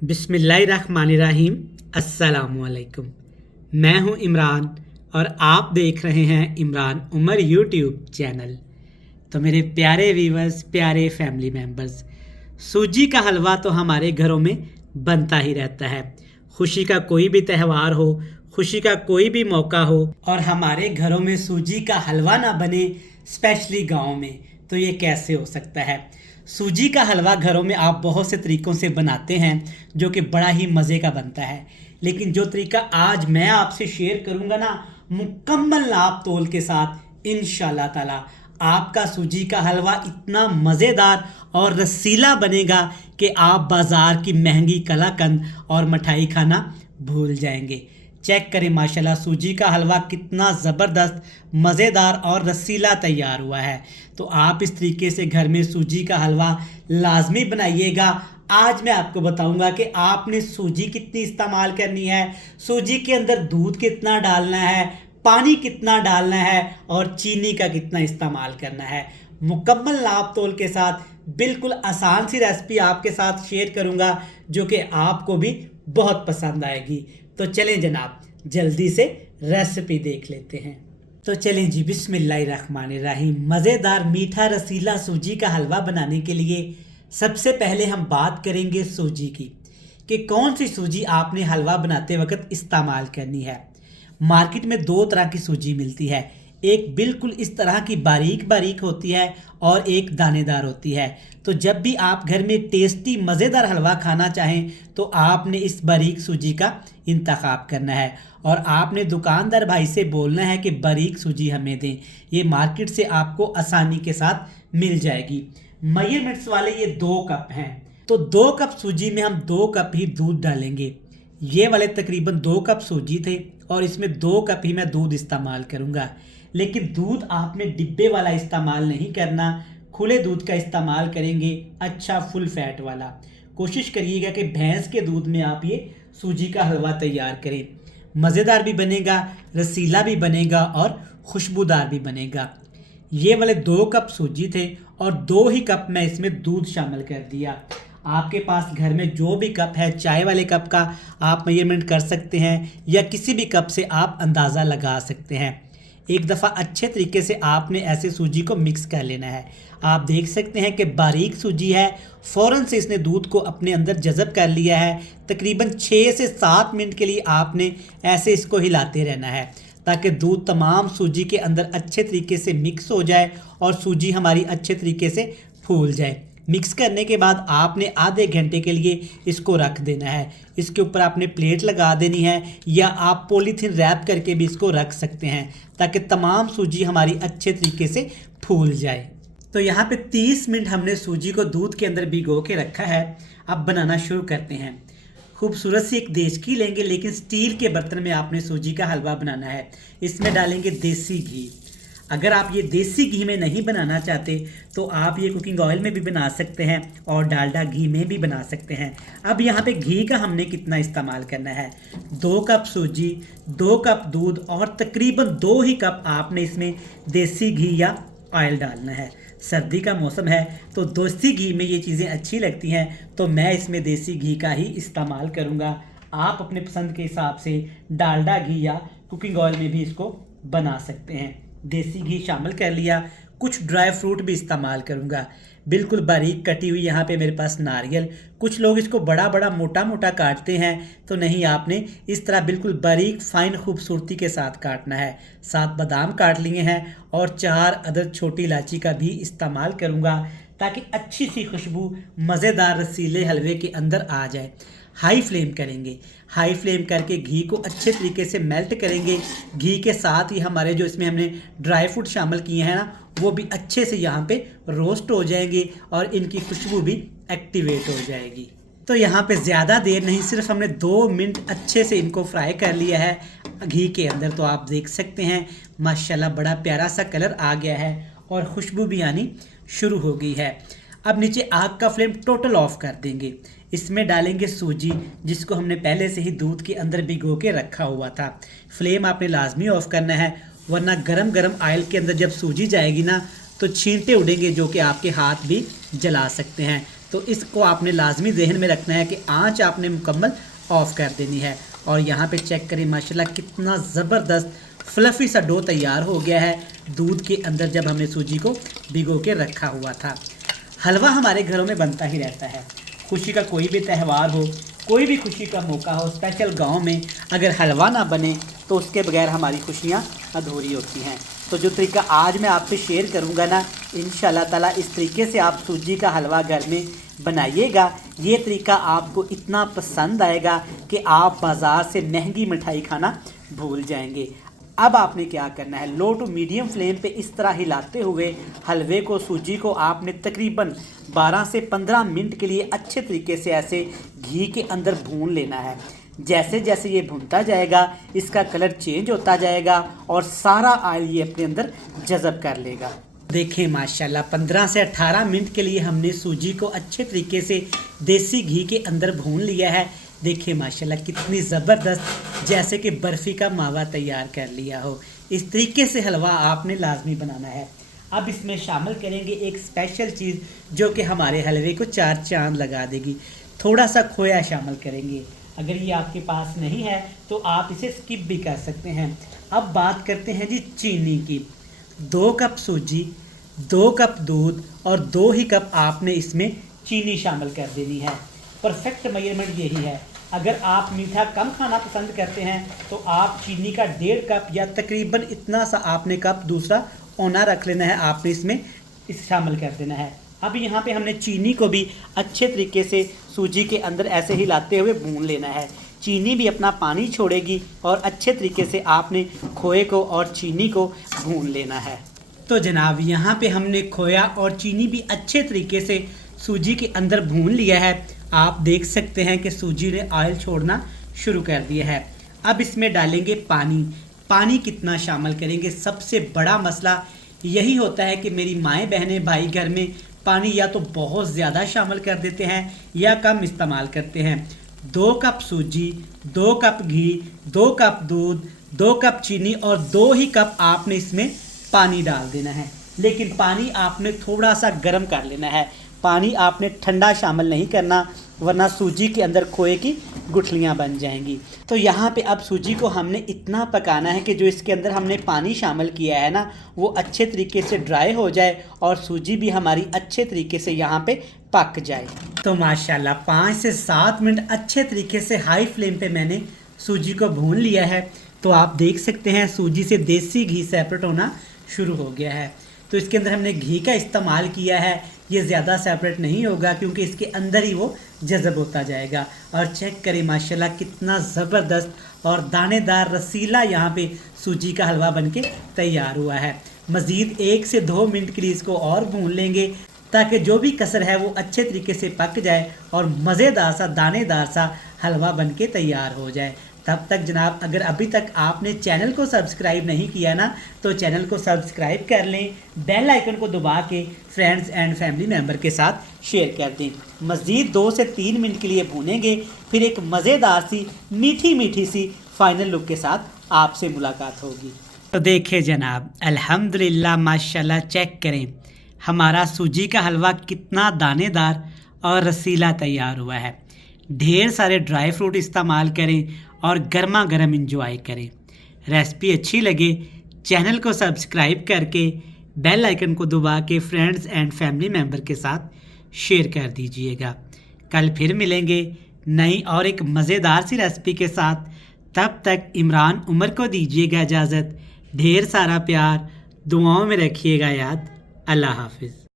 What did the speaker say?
बिस्मिल्लाहिर्रहमानिर्रहीम। अस्सलामुअलैकुम। मैं हूं इमरान और आप देख रहे हैं इमरान उमर यूट्यूब चैनल। तो मेरे प्यारे व्यूवर्स, प्यारे फैमिली मेम्बर्स, सूजी का हलवा तो हमारे घरों में बनता ही रहता है। खुशी का कोई भी त्यौहार हो, खुशी का कोई भी मौका हो और हमारे घरों में सूजी का हलवा ना बने, स्पेशली गाँव में, तो ये कैसे हो सकता है। सूजी का हलवा घरों में आप बहुत से तरीक़ों से बनाते हैं जो कि बड़ा ही मज़े का बनता है, लेकिन जो तरीका आज मैं आपसे शेयर करूंगा ना, मुकम्मल नाप तोल के साथ, इंशाल्लाह ताला आपका सूजी का हलवा इतना मज़ेदार और रसीला बनेगा कि आप बाज़ार की महंगी कलाकंद और मठाई खाना भूल जाएंगे। चेक करें माशाल्लाह सूजी का हलवा कितना ज़बरदस्त, मज़ेदार और रसीला तैयार हुआ है। तो आप इस तरीके से घर में सूजी का हलवा लाजमी बनाइएगा। आज मैं आपको बताऊंगा कि आपने सूजी कितनी इस्तेमाल करनी है, सूजी के अंदर दूध कितना डालना है, पानी कितना डालना है और चीनी का कितना इस्तेमाल करना है। मुकम्मल नाप तोल के साथ बिल्कुल आसान सी रेसिपी आपके साथ शेयर करूंगा जो कि आपको भी बहुत पसंद आएगी। तो चलें जनाब, जल्दी से रेसिपी देख लेते हैं। तो चलें जी, बिस्मिल्लाहिर्रहमानिर्रहीम। मज़ेदार मीठा रसीला सूजी का हलवा बनाने के लिए सबसे पहले हम बात करेंगे सूजी की, कि कौन सी सूजी आपने हलवा बनाते वक्त इस्तेमाल करनी है। मार्केट में दो तरह की सूजी मिलती है, एक बिल्कुल इस तरह की बारीक बारीक होती है और एक दानेदार होती है। तो जब भी आप घर में टेस्टी मज़ेदार हलवा खाना चाहें तो आपने इस बारीक सूजी का इंतखाब करना है और आपने दुकानदार भाई से बोलना है कि बारीक सूजी हमें दें। ये मार्केट से आपको आसानी के साथ मिल जाएगी। मेजरमेंट्स वाले ये 2 कप हैं, तो 2 कप सूजी में हम 2 कप ही दूध डालेंगे। ये वाले तकरीबन 2 कप सूजी थे और इसमें 2 कप ही मैं दूध इस्तेमाल करूँगा। लेकिन दूध आपने डिब्बे वाला इस्तेमाल नहीं करना, खुले दूध का इस्तेमाल करेंगे, अच्छा फुल फैट वाला। कोशिश करिएगा कि भैंस के दूध में आप ये सूजी का हलवा तैयार करें। मज़ेदार भी बनेगा, रसीला भी बनेगा और खुशबूदार भी बनेगा। ये वाले 2 कप सूजी थे और 2 ही कप मैं इसमें दूध शामिल कर दिया। आपके पास घर में जो भी कप है, चाय वाले कप का आप मेजरमेंट कर सकते हैं या किसी भी कप से आप अंदाज़ा लगा सकते हैं। एक दफ़ा अच्छे तरीके से आपने ऐसे सूजी को मिक्स कर लेना है। आप देख सकते हैं कि बारीक सूजी है, फ़ौरन से इसने दूध को अपने अंदर जज़ब कर लिया है। तकरीबन 6 से 7 मिनट के लिए आपने ऐसे इसको हिलाते रहना है ताकि दूध तमाम सूजी के अंदर अच्छे तरीके से मिक्स हो जाए और सूजी हमारी अच्छे तरीके से फूल जाए। मिक्स करने के बाद आपने आधे घंटे के लिए इसको रख देना है। इसके ऊपर आपने प्लेट लगा देनी है या आप पॉलीथीन रैप करके भी इसको रख सकते हैं ताकि तमाम सूजी हमारी अच्छे तरीके से फूल जाए। तो यहाँ पे 30 मिनट हमने सूजी को दूध के अंदर भिगो के रखा है। अब बनाना शुरू करते हैं। खूबसूरत सी एक देचकी लेंगे, लेकिन स्टील के बर्तन में आपने सूजी का हलवा बनाना है। इसमें डालेंगे देसी घी। अगर आप ये देसी घी में नहीं बनाना चाहते तो आप ये कुकिंग ऑयल में भी बना सकते हैं और डालडा घी में भी बना सकते हैं। अब यहाँ पे घी का हमने कितना इस्तेमाल करना है, 2 कप सूजी, 2 कप दूध और तकरीबन 2 ही कप आपने इसमें देसी घी या ऑयल डालना है। सर्दी का मौसम है तो देसी घी में ये चीज़ें अच्छी लगती हैं, तो मैं इसमें देसी घी का ही इस्तेमाल करूँगा। आप अपने पसंद के हिसाब से डालडा घी या कुकिंग ऑयल में भी इसको बना सकते हैं। देसी घी शामिल कर लिया। कुछ ड्राई फ्रूट भी इस्तेमाल करूँगा, बिल्कुल बारीक कटी हुई यहाँ पे मेरे पास नारियल। कुछ लोग इसको बड़ा बड़ा मोटा मोटा काटते हैं, तो नहीं, आपने इस तरह बिल्कुल बारीक फाइन खूबसूरती के साथ काटना है। 7 बादाम काट लिए हैं और 4 अदद छोटी इलायची का भी इस्तेमाल करूँगा ताकि अच्छी सी खुशबू मज़ेदार रसीले हलवे के अंदर आ जाए। हाई फ्लेम करेंगे, हाई फ्लेम करके घी को अच्छे तरीके से मेल्ट करेंगे। घी के साथ ही हमारे जो इसमें हमने ड्राई फ्रूट शामिल किए हैं ना, वो भी अच्छे से यहाँ पे रोस्ट हो जाएंगे और इनकी खुशबू भी एक्टिवेट हो जाएगी। तो यहाँ पे ज़्यादा देर नहीं, सिर्फ हमने 2 मिनट अच्छे से इनको फ्राई कर लिया है घी के अंदर। तो आप देख सकते हैं माशाल्लाह बड़ा प्यारा सा कलर आ गया है और खुशबू भी आनी शुरू हो गई है। अब नीचे आग का फ्लेम टोटल ऑफ कर देंगे। इसमें डालेंगे सूजी जिसको हमने पहले से ही दूध के अंदर भिगो के रखा हुआ था। फ्लेम आपने लाजमी ऑफ करना है, वरना गरम गरम ऑयल के अंदर जब सूजी जाएगी ना तो छींटे उड़ेंगे जो कि आपके हाथ भी जला सकते हैं। तो इसको आपने लाजमी जहन में रखना है कि आँच आपने मुकम्मल ऑफ़ कर देनी है। और यहाँ पे चेक करें माशाल्लाह कितना ज़बरदस्त फ्लफ़ी सा डो तैयार हो गया है दूध के अंदर जब हमने सूजी को भिगो के रखा हुआ था। हलवा हमारे घरों में बनता ही रहता है, खुशी का कोई भी त्यौहार हो, कोई भी खुशी का मौका हो, स्पेशल गांव में अगर हलवा ना बने तो उसके बगैर हमारी खुशियां अधूरी होती हैं। तो जो तरीका आज मैं आपसे शेयर करूंगा ना, इंशाल्लाह ताला इस तरीके से आप सूजी का हलवा घर में बनाइएगा। ये तरीका आपको इतना पसंद आएगा कि आप बाज़ार से महंगी मिठाई खाना भूल जाएंगे। अब आपने क्या करना है, लो टू मीडियम फ्लेम पे इस तरह हिलाते हुए हलवे को, सूजी को आपने तकरीबन 12 से 15 मिनट के लिए अच्छे तरीके से ऐसे घी के अंदर भून लेना है। जैसे जैसे ये भूनता जाएगा इसका कलर चेंज होता जाएगा और सारा ऑयल ये अपने अंदर जज़ब कर लेगा। देखें माशाल्लाह 15 से 18 मिनट के लिए हमने सूजी को अच्छे तरीके से देसी घी के अंदर भून लिया है। देखिए माशाल्लाह कितनी ज़बरदस्त, जैसे कि बर्फ़ी का मावा तैयार कर लिया हो। इस तरीके से हलवा आपने लाजमी बनाना है। अब इसमें शामिल करेंगे एक स्पेशल चीज़ जो कि हमारे हलवे को 4 चांद लगा देगी। थोड़ा सा खोया शामिल करेंगे। अगर ये आपके पास नहीं है तो आप इसे स्किप भी कर सकते हैं। अब बात करते हैं जी चीनी की। 2 कप सूजी, 2 कप दूध और 2 ही कप आपने इसमें चीनी शामिल कर देनी है। परफेक्ट मेजरमेंट यही है। अगर आप मीठा कम खाना पसंद करते हैं तो आप चीनी का 1.5 कप या तकरीबन इतना सा आपने कप दूसरा ओना रख लेना है, आपने इसमें शामिल कर देना है। अब यहाँ पे हमने चीनी को भी अच्छे तरीके से सूजी के अंदर ऐसे हिलाते हुए भून लेना है। चीनी भी अपना पानी छोड़ेगी और अच्छे तरीके से आपने खोए को और चीनी को भून लेना है। तो जनाब यहाँ पे हमने खोया और चीनी भी अच्छे तरीके से सूजी के अंदर भून लिया है। आप देख सकते हैं कि सूजी ने ऑयल छोड़ना शुरू कर दिया है। अब इसमें डालेंगे पानी। पानी कितना शामिल करेंगे, सबसे बड़ा मसला यही होता है कि मेरी माएँ बहनें भाई घर में पानी या तो बहुत ज़्यादा शामिल कर देते हैं या कम इस्तेमाल करते हैं। 2 कप सूजी, 2 कप घी, 2 कप दूध, 2 कप चीनी और 2 ही कप आपने इसमें पानी डाल देना है। लेकिन पानी आपने थोड़ा सा गर्म कर लेना है। पानी आपने ठंडा शामिल नहीं करना, वरना सूजी के अंदर खोए की गुठलियाँ बन जाएंगी। तो यहाँ पे अब सूजी को हमने इतना पकाना है कि जो इसके अंदर हमने पानी शामिल किया है ना, वो अच्छे तरीके से ड्राई हो जाए और सूजी भी हमारी अच्छे तरीके से यहाँ पे पक जाए। तो माशाल्लाह 5 से 7 मिनट अच्छे तरीके से हाई फ्लेम पे मैंने सूजी को भून लिया है। तो आप देख सकते हैं सूजी से देसी घी सेपरेट होना शुरू हो गया है। तो इसके अंदर हमने घी का इस्तेमाल किया है, ये ज़्यादा सेपरेट नहीं होगा क्योंकि इसके अंदर ही वो जज़ब होता जाएगा। और चेक करें माशाल्लाह कितना ज़बरदस्त और दानेदार रसीला यहाँ पे सूजी का हलवा बनके तैयार हुआ है। मज़ीद 1 से 2 मिनट के लिए इसको और भून लेंगे ताकि जो भी कसर है वो अच्छे तरीके से पक जाए और मज़ेदार सा दानेदार सा हलवा बनके तैयार हो जाए। तब तक जनाब अगर अभी तक आपने चैनल को सब्सक्राइब नहीं किया ना तो चैनल को सब्सक्राइब कर लें, बेल आइकन को दबा के फ्रेंड्स एंड फैमिली मेम्बर के साथ शेयर कर दें। मज़ीद 2 से 3 मिनट के लिए भूनेंगे, फिर एक मज़ेदार सी मीठी मीठी सी फाइनल लुक के साथ आपसे मुलाकात होगी। तो देखें जनाब अल्हम्दुलिल्लाह माशाल्लाह, चेक करें हमारा सूजी का हलवा कितना दानेदार और रसीला तैयार हुआ है। ढेर सारे ड्राई फ्रूट इस्तेमाल करें और गर्मा गर्म इंजॉय करें। रेसिपी अच्छी लगे चैनल को सब्सक्राइब करके बेल आइकन को दबा के फ्रेंड्स एंड फैमिली मेम्बर के साथ शेयर कर दीजिएगा। कल फिर मिलेंगे नई और एक मज़ेदार सी रेसिपी के साथ। तब तक इमरान उमर को दीजिएगा इजाज़त। ढेर सारा प्यार, दुआओं में रखिएगा याद। अल्लाह हाफिज़।